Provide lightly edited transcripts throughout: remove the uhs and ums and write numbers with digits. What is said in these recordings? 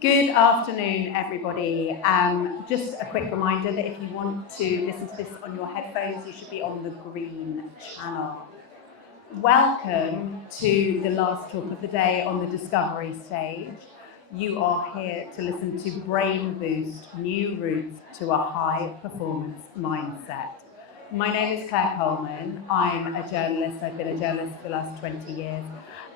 Good afternoon, everybody. Just a quick reminder that if you want to listen to this on your headphones, you should be on the green channel. Welcome to the last talk of the day on the discovery stage. You are here to listen to Brain Boost, New Routes to a High Performance Mindset. My name is Claire Coleman. I'm a journalist. I've been a journalist for the last 20 years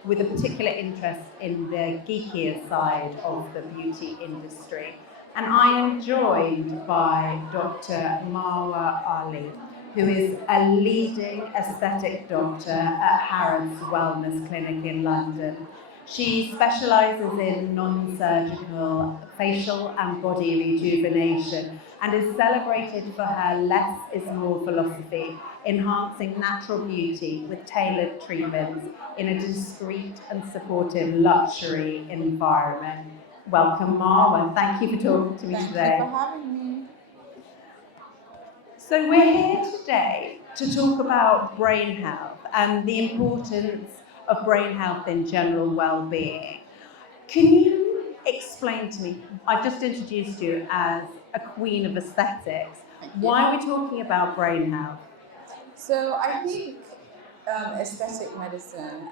with a particular interest in the geekier side of the beauty industry. And I am joined by Dr. Marwa Ali, who is a leading aesthetic doctor at Harrods Wellness Clinic in London. She specialises in non-surgical facial and body rejuvenation and is celebrated for her less is more philosophy, enhancing natural beauty with tailored treatments in a discreet and supportive luxury environment. Welcome, Marwa. Thank you for talking to me today. Thank you for having me. So we're here today to talk about brain health and the importance of brain health in general well-being. Can you explain to me, I've just introduced you as a queen of aesthetics. Why are we talking about brain health? So I think aesthetic medicine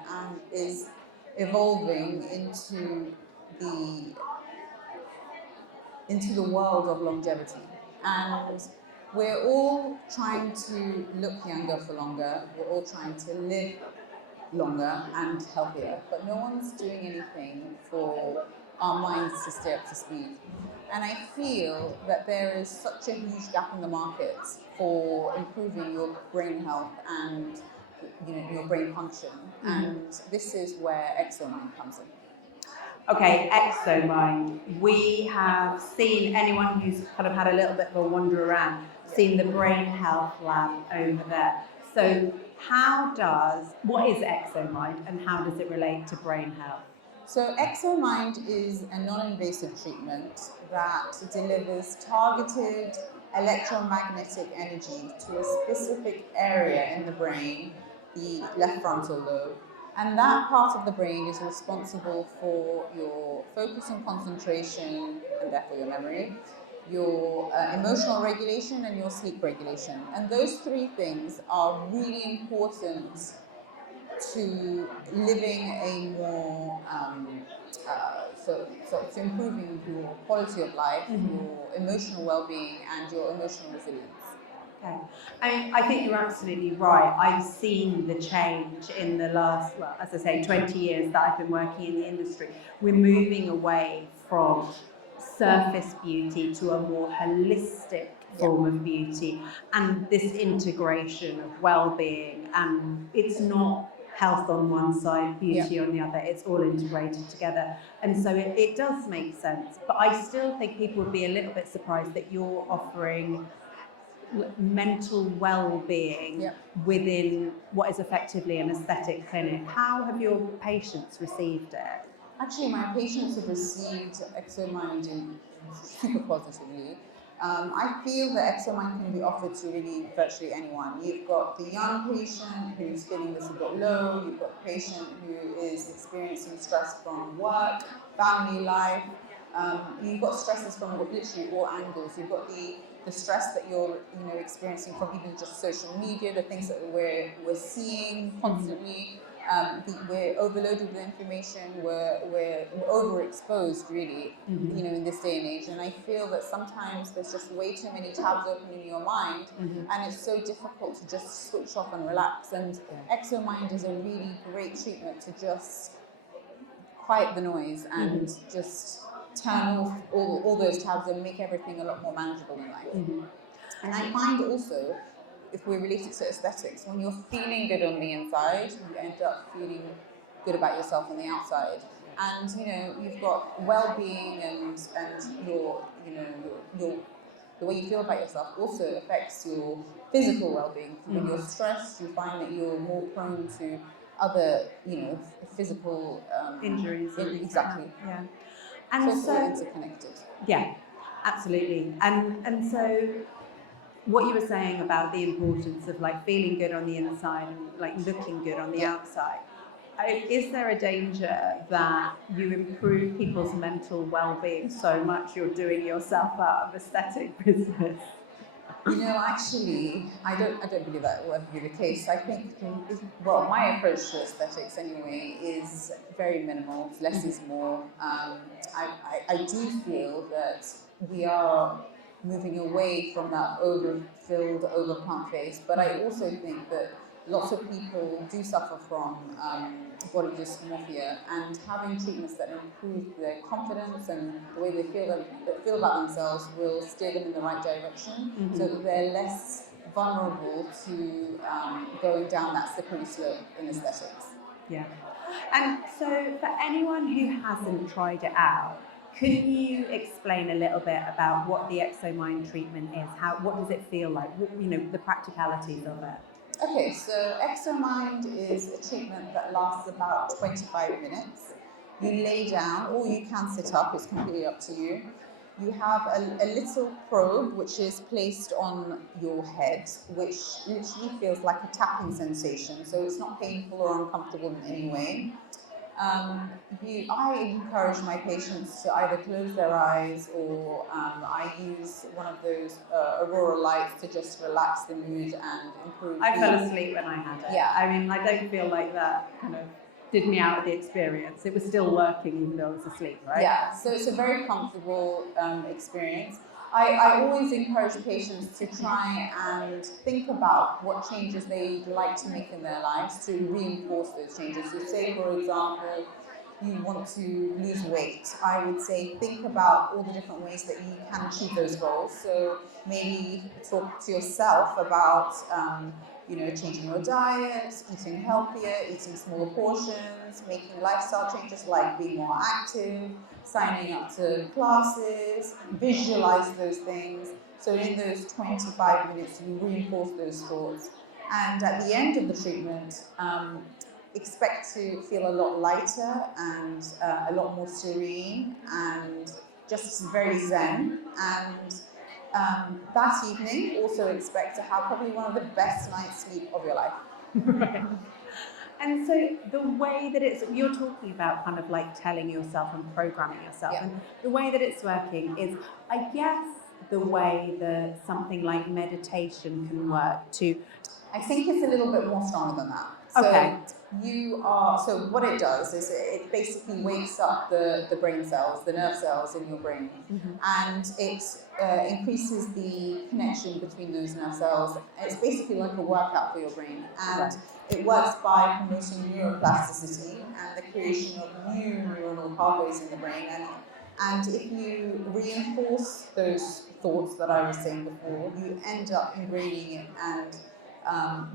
is evolving into the world of longevity, and we're all trying to look younger for longer. We're all trying to live longer and healthier, but no one's doing anything for our minds to stay up to speed. And I feel that there is such a huge gap in the market for improving your brain health and your brain function. And this is where Exomind comes in. Okay, Exomind. We have seen, anyone who's kind of had a little bit of a wander around, seen the brain health lab over there. So what is Exomind and how does it relate to brain health? So Exomind is a non-invasive treatment that delivers targeted electromagnetic energy to a specific area in the brain, the left frontal lobe. And that part of the brain is responsible for your focus and concentration, and therefore your memory, your emotional regulation, and your sleep regulation. And those three things are really important to living a more, so to improving your quality of life, your emotional well-being, and your emotional resilience. Okay. I think you're absolutely right. I've seen the change in the last, well, as I say, 20 years that I've been working in the industry. We're moving away from surface beauty to a more holistic form of beauty, and this integration of well-being, and it's not health on one side, beauty on the other, it's all integrated together. And so it does make sense, but I still think people would be a little bit surprised that you're offering mental well-being within what is effectively an aesthetic clinic. How have your patients received it? Actually, my patients have received Exomind super positively. I feel that Exomind can be offered to really virtually anyone. You've got the young patient who's feeling a little bit low, you've got the patient who is experiencing stress from work, family life, you've got stresses from literally all angles. You've got the stress that you're experiencing from even just social media, the things that we're seeing constantly. We're overloaded with information. We're overexposed, really, in this day and age. And I feel that sometimes there's just way too many tabs open in your mind, and it's so difficult to just switch off and relax. And Exomind is a really great treatment to just quiet the noise and just turn off all those tabs and make everything a lot more manageable in life. And I find also, if we relate it to aesthetics, when you're feeling good on the inside, you end up feeling good about yourself on the outside. And you've got well-being and your the way you feel about yourself also affects your physical well-being. When you're stressed, you find that you're more prone to other physical injuries. Exactly. Yeah. And so interconnected. Yeah, absolutely. And so what you were saying about the importance of like feeling good on the inside and like looking good on the outside, Is there a danger that you improve people's mental well-being so much you're doing yourself out of aesthetic business? You know, actually, I don't believe that will ever be the case. I think, well, my approach to aesthetics anyway is very minimal. Less is more. I do feel that we are moving away from that overfilled, overpump phase, but I also think that lots of people do suffer from body dysmorphia, and having treatments that improve their confidence and the way they feel about themselves will steer them in the right direction, so that they're less vulnerable to going down that slippery slope in aesthetics. Yeah. And so for anyone who hasn't tried it out, could you explain a little bit about what the Exomind treatment is? What does it feel like? The practicalities of it. Okay, so Exomind is a treatment that lasts about 25 minutes. You lay down, or you can sit up, it's completely up to you. You have a little probe which is placed on your head, which literally feels like a tapping sensation, so it's not painful or uncomfortable in any way. I encourage my patients to either close their eyes, or I use one of those aurora lights to just relax the mood and improve. I fell asleep when I had it. Yeah. I mean, I don't feel like that kind of did me out of the experience. It was still working even though I was asleep, right? Yeah, so it's a very comfortable experience. I always encourage patients to try and think about what changes they'd like to make in their lives to reinforce those changes. So say, for example, you want to lose weight. I would say think about all the different ways that you can achieve those goals. So maybe talk to yourself about changing your diet, eating healthier, eating smaller portions, making lifestyle changes like being more active, signing up to classes, visualize those things. So in those 25 minutes, you reinforce those thoughts. And at the end of the treatment, expect to feel a lot lighter and a lot more serene and just very zen. And that evening, also expect to have probably one of the best night's sleep of your life. Right. And so the way that you're talking about kind of like telling yourself and programming yourself, Yeah. and the way that it's working is, I guess, the way that something like meditation can work to... I think it's a little bit more stronger than that. So okay. So what it does is it basically wakes up the brain cells, the nerve cells in your brain, and it increases the connection between those nerve cells. It's basically like a workout for your brain, and it works by promoting neuroplasticity and the creation of new neuronal pathways in the brain. And if you reinforce those thoughts that I was saying before, you end up ingraining it and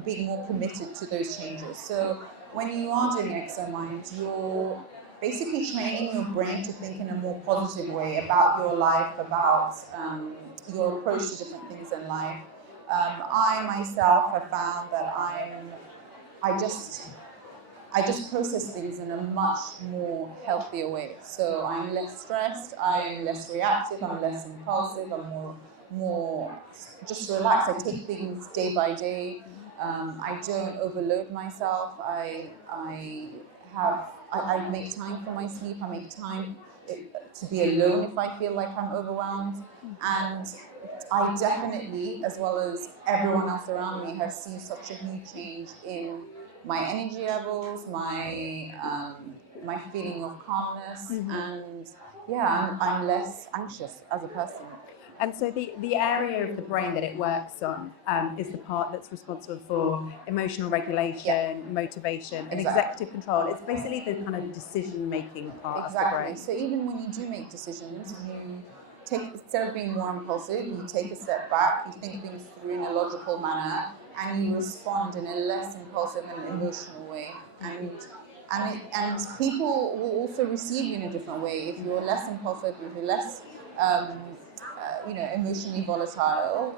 being more committed to those changes. So when you are doing Exomind, you're basically training your brain to think in a more positive way about your life, about your approach to different things in life. I myself have found that I just process things in a much more healthier way. So I'm less stressed, I'm less reactive, I'm less impulsive, I'm more just relaxed. I take things day by day. I don't overload myself. I make time for my sleep. I make time to be alone if I feel like I'm overwhelmed. And I definitely, as well as everyone else around me, have seen such a huge change in my energy levels, my feeling of calmness, and yeah, I'm less anxious as a person. And so the area of the brain that it works on is the part that's responsible for emotional regulation, motivation, and executive control. It's basically the kind of decision-making part of the brain. So even when you do make decisions, you take, instead of being more impulsive, you take a step back, you think things through in a logical manner, and you respond in a less impulsive and emotional way. And people will also receive you in a different way. If you're less impulsive, if you're less emotionally volatile,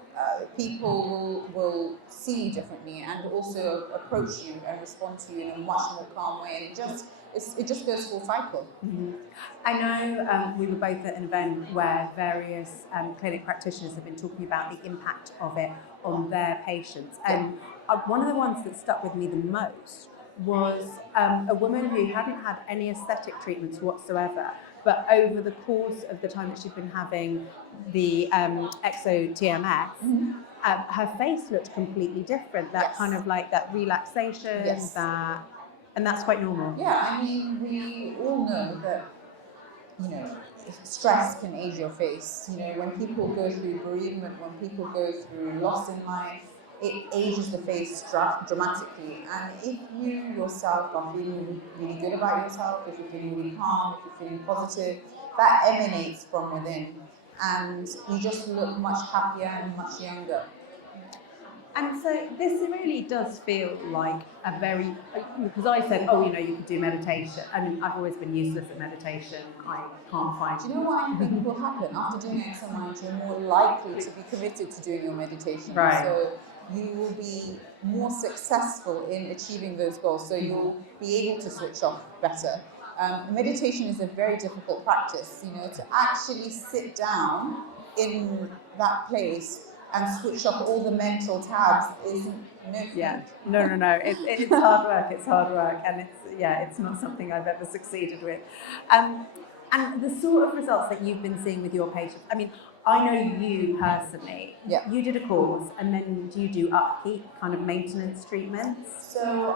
people will see you differently and also approach you and respond to you in a much more calm way. And it just goes full cycle. I know we were both at an event where various clinic practitioners have been talking about the impact of it on their patients. And one of the ones that stuck with me the most was a woman who hadn't had any aesthetic treatments whatsoever, but over the course of the time that she'd been having the Exo TMS, her face looked completely different. That Yes. kind of like that relaxation, Yes. and that's quite normal. Yeah, I mean, we all know that, you know, stress can age your face. You know, when people go through bereavement, when people go through loss in life, it ages the face dramatically. And if you yourself are feeling really good about yourself, if you're feeling really calm, if you're feeling positive, that emanates from within. And you just look much happier and much younger. And so this really does feel like a very, because I said, oh, you know, you could do meditation. I mean, I've always been useless at meditation. I can't find. Do you know what I think will happen? After doing Exomind, you're more likely to be committed to doing your meditation. Right. So you will be more successful in achieving those goals. So you'll be able to switch off better. Meditation is a very difficult practice, you know, to actually sit down in that place and switch off all the mental tabs is no feat. Yeah, no. It's hard work. It's hard work, and it's not something I've ever succeeded with. And the sort of results that you've been seeing with your patients. I mean, I know you personally. Yeah. You did a course, and then do you do upkeep kind of maintenance treatments? So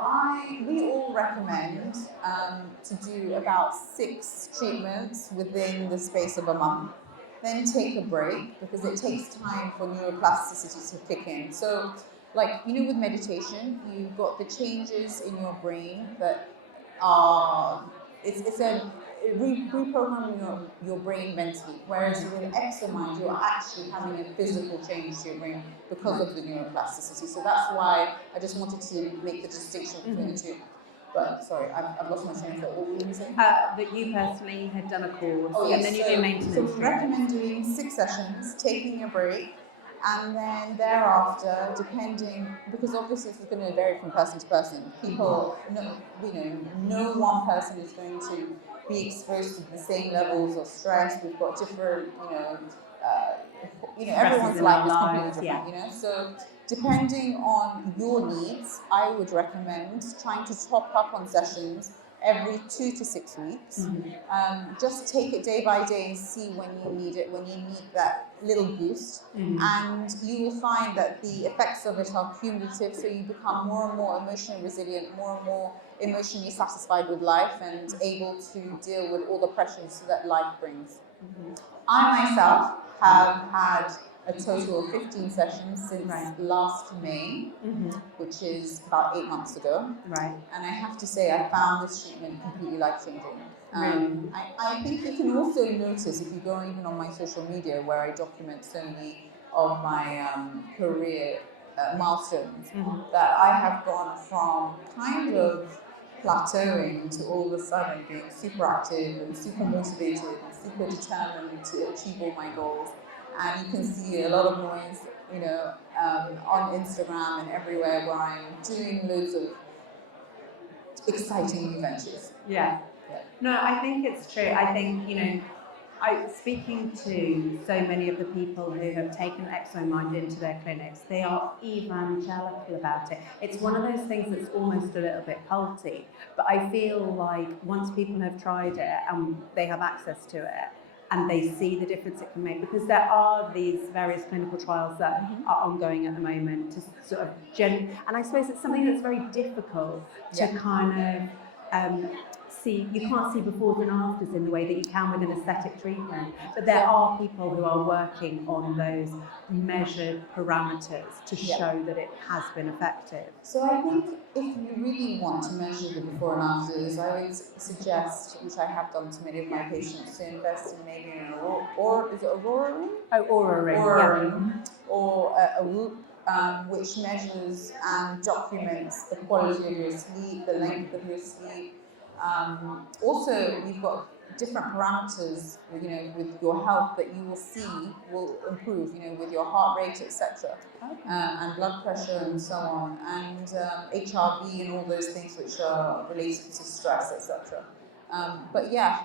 we all recommend to do about 6 treatments within the space of a month. Then take a break because it takes time for neuroplasticity to kick in. So, like, you know, with meditation, you've got the changes in your brain that are, it's a reprogramming your brain mentally. Whereas with Exomind, you're actually having a physical change to your brain because of the neuroplasticity. So that's why I just wanted to make the distinction between the two. But sorry, I've lost my train of thought. What were you saying? That you personally had done a course, and then you do maintenance. So we recommend doing 6 sessions, taking a break, and then thereafter, depending, because obviously it's going to vary from person to person. People, no one person is going to be exposed to the same levels of stress. We've got different, everyone's life is completely different. You know, so depending on your needs, I would recommend trying to top up on sessions every 2 to 6 weeks. Just take it day by day and see when you need it, when you need that little boost. And you will find that the effects of it are cumulative, so you become more and more emotionally resilient, more and more emotionally satisfied with life and able to deal with all the pressures that life brings. I myself have had a total of 15 sessions since last May, which is about 8 months ago. Right. And I have to say, I found this treatment completely life-changing. I think you can also notice, if you go even on my social media, where I document so many of my career milestones, that I have gone from kind of plateauing to all of a sudden being super active and super motivated and super determined to achieve all my goals. And you can see a lot of noise, on Instagram and everywhere where I'm doing loads of exciting new ventures. Yeah. No, I think it's true. I think, speaking to so many of the people who have taken Exomind into their clinics, they are evangelical about it. It's one of those things that's almost a little bit culty, but I feel like once people have tried it and they have access to it, and they see the difference it can make, because there are these various clinical trials that are ongoing at the moment to sort of and I suppose it's something that's very difficult to kind of see. You can't see befores and afters in the way that you can with an aesthetic treatment, but there are people who are working on those measured parameters to show that it has been effective. So I think if you really want to measure the before and afters, I would suggest, which I have done to many of my patients, to invest in maybe an Aurora ring? Oh, Aurora ring, or a Whoop, which measures and documents the quality of your sleep, the length of your sleep. Also, you've got different parameters, with your health that you will see will improve, with your heart rate, etc., and blood pressure and so on, and HRV and all those things which are related to stress, etc. But yeah,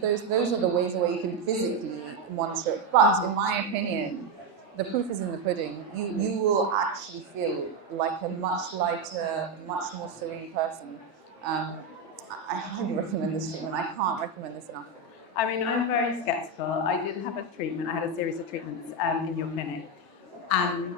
those are the ways where you can physically monitor it. But in my opinion, the proof is in the pudding. You will actually feel like a much lighter, much more serene person. I highly recommend this treatment. I can't recommend this enough. I mean, I'm very sceptical. I did have a treatment. I had a series of treatments in your clinic, and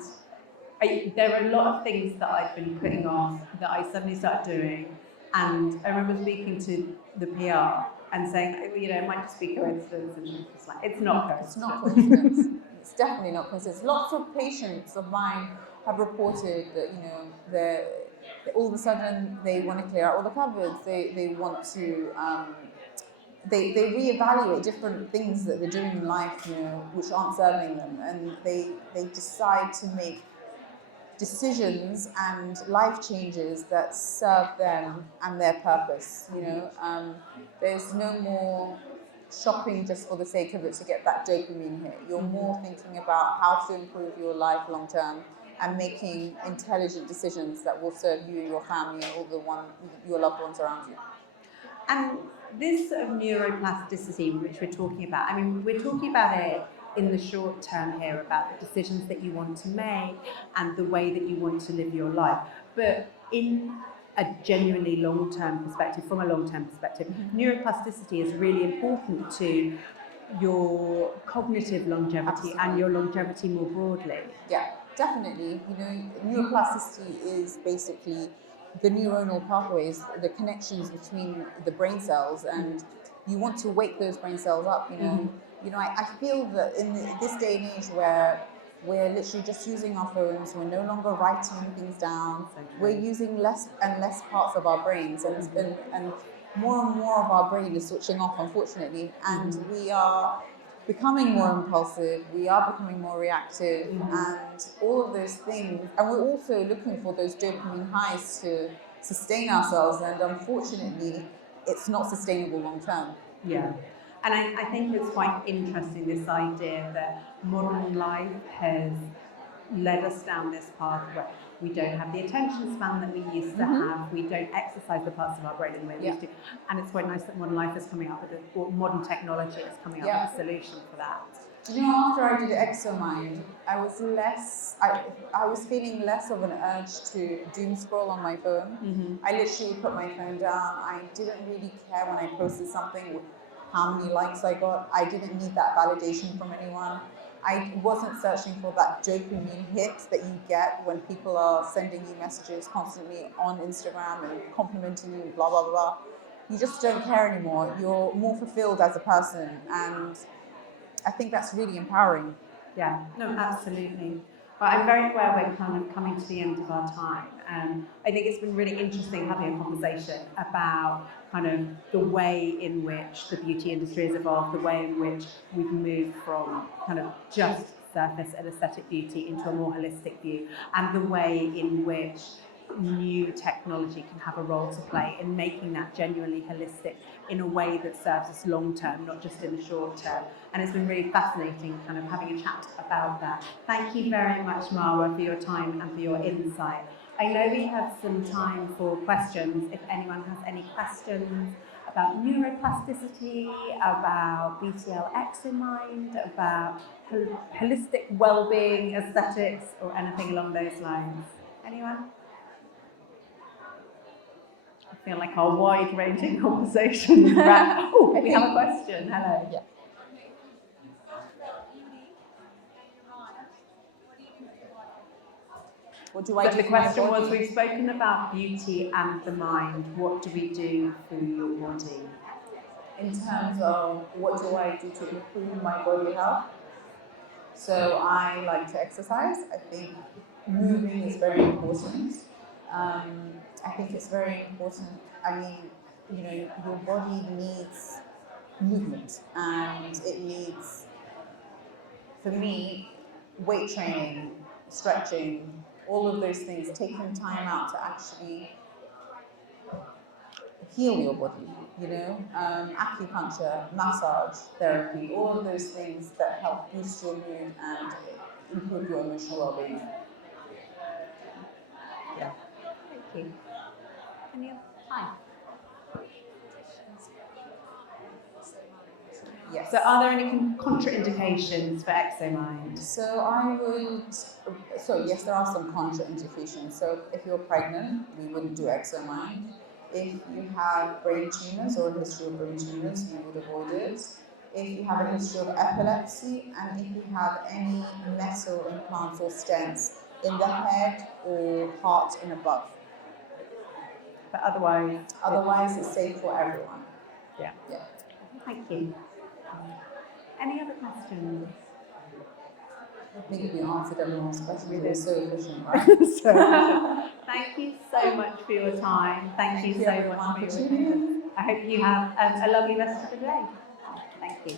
there are a lot of things that I've been putting off that I suddenly started doing. And I remember speaking to the PR and saying, you know, it might just be coincidence, and she's just like, it's not coincidence. It's not coincidence. It's definitely not coincidence. Lots of patients of mine have reported that, you know, they're all of a sudden they want to clear out all the cupboards. They want to they reevaluate different things that they're doing in life, you know, which aren't serving them, and they decide to make decisions and life changes that serve them and their purpose. You know, there's no more shopping just for the sake of it to get that dopamine hit. You're more thinking about how to improve your life long term and making intelligent decisions that will serve you, your family, and all your loved ones around you. And this sort of neuroplasticity which we're talking about, I mean, we're talking about it in the short term here about the decisions that you want to make and the way that you want to live your life. But in a genuinely long-term perspective, from a long-term perspective, neuroplasticity is really important to your cognitive longevity and your longevity more broadly. Yeah, definitely. You know, neuroplasticity is basically the neuronal pathways, the connections between the brain cells, and you want to wake those brain cells up. You know, I feel that in this day and age where we're literally just using our phones, we're no longer writing things down, we're using less and less parts of our brains, and more of our brain is switching off, unfortunately, and we are becoming more impulsive, we are becoming more reactive, and all of those things. And we're also looking for those dopamine highs to sustain ourselves, and unfortunately, it's not sustainable long term. Yeah. And I think it's quite interesting, this idea that modern life has led us down this path where we don't have the attention span that we used to have, we don't exercise the parts of our brain in the way we used to, and it's quite nice that modern life is coming up with or modern technology is coming up with a solution for that. You know, after I did Exomind, I was feeling less of an urge to doom scroll on my phone. I literally would put my phone down. I didn't really care when I posted something with how many likes I got. I didn't need that validation from anyone. I wasn't searching for that dopamine hit that you get when people are sending you messages constantly on Instagram and complimenting you, blah, blah, blah. You just don't care anymore. You're more fulfilled as a person, and I think that's really empowering. Yeah, no, absolutely. But I'm very aware we're kind of coming to the end of our time. I think it's been really interesting having a conversation about kind of the way in which the beauty industry has evolved, the way in which we've moved from kind of just surface and aesthetic beauty into a more holistic view, and the way in which new technology can have a role to play in making that genuinely holistic in a way that serves us long term, not just in the short term. And it's been really fascinating kind of having a chat about that. Thank you very much, Marwa, for your time and for your insight. I know we have some time for questions. If anyone has any questions about neuroplasticity, about BTL Exomind, about holistic well-being, aesthetics, or anything along those lines. Anyone? I feel like our wide-ranging conversation. Oh, we have a question. Hello. Yeah. What do I do? The question was, we've spoken about beauty and the mind. What do we do for your body? In terms of what do I do to improve my body health? So I like to exercise. I think moving is very important. I think it's very important. I mean, you know, your body needs movement, and it needs, for me, weight training, stretching, all of those things, taking time out to actually heal your body, you know, acupuncture, massage, therapy, all of those things that help boost your mood and improve your emotional well-being. Yeah. Thank you. Hi. Yes. So are there any contraindications for Exomind? So yes, there are some contraindications. So if you're pregnant, we wouldn't do Exomind. If you have brain tumours or a history of brain tumours, you would avoid it. If you have a history of epilepsy, and if you have any metal implants or stents in the head or heart and above. But otherwise, It's safe for everyone. yeah. Yeah. Thank you. Any other questions? I think we answered everyone's questions. We were so efficient, right? Thank you so much for your time. Thank you so much for your tuning in. I hope you have a lovely rest of the day. Thank you.